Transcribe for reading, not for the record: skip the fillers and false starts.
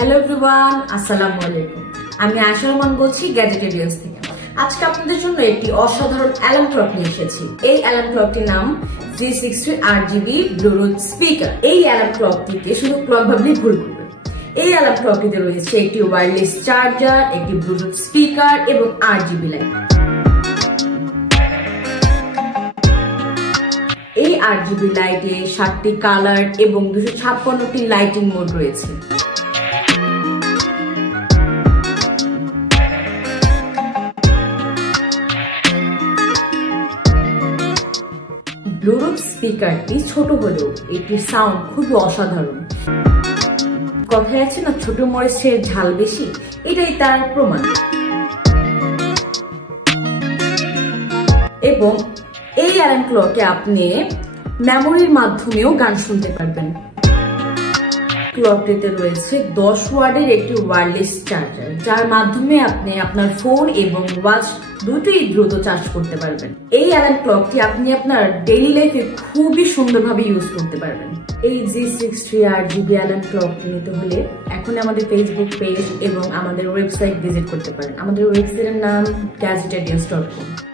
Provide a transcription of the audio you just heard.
Hello everyone, আসসালামু আলাইকুম। আমি আশা রহমান বলছি গ্যাজেটেরিয়াস থেকে। আজকে আপনাদের জন্য একটি অসাধারণ অ্যালার্ম ক্লক নিয়ে এসেছি। এই অ্যালার্ম ক্লকটির নাম 360 RGB ব্লুটুথ স্পিকার। এই অ্যালার্ম ক্লকটিকে শুধু ক্লক ভাবলেই ভুল করবেন। এই অ্যালার্ম ক্লকটিতে রয়েছে একটি ওয়্যারলেস চার্জার, একটি ব্লুটুথ স্পিকার এবং RGB লাইট। এই RGB লাইটে 7টি কালার এবং 256টি লাইটিং মোড রয়েছে। ব্লুটুথ স্পিকারটি ছোট হলেও এটির সাউন্ড খুবই অসাধারণ। কথায় আছে না, ছোট মরিচের ঝাল বেশি, এটাই তার প্রমাণ। এবং এই অ্যালার্ম ক্লকে আপনি মেমোরির মাধ্যমেও গান শুনতে পারবেন। ক্লকটিতে রয়েছে 10 ওয়াটের একটি ওয়্যারলেস চার্জার, যার মাধ্যমে আপনি আপনার ফোন এবং ওয়াচ দুটোই দ্রুত চার্জ করতে পারবেন। এই অ্যালার্ম ক্লকটি আপনি আপনার ডেইলি লাইফে খুবই সুন্দরভাবে ইউজ করতে পারবেন। এই G60 RGB অ্যালার্ম ক্লকটি নিতে হলে এখন আমাদের ফেসবুক পেজ এবং আমাদের ওয়েবসাইট ভিজিট করতে পারেন। আমাদের ওয়েবসাইটের নাম gadgetadians.com।